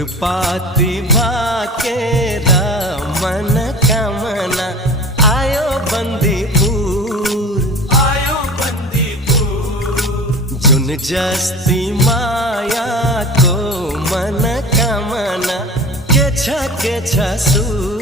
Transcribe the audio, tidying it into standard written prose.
फूलपाती भाकेरा मन कामना आयो बंदीपुर जुन जस्ती माया को मन कामना के छ सुर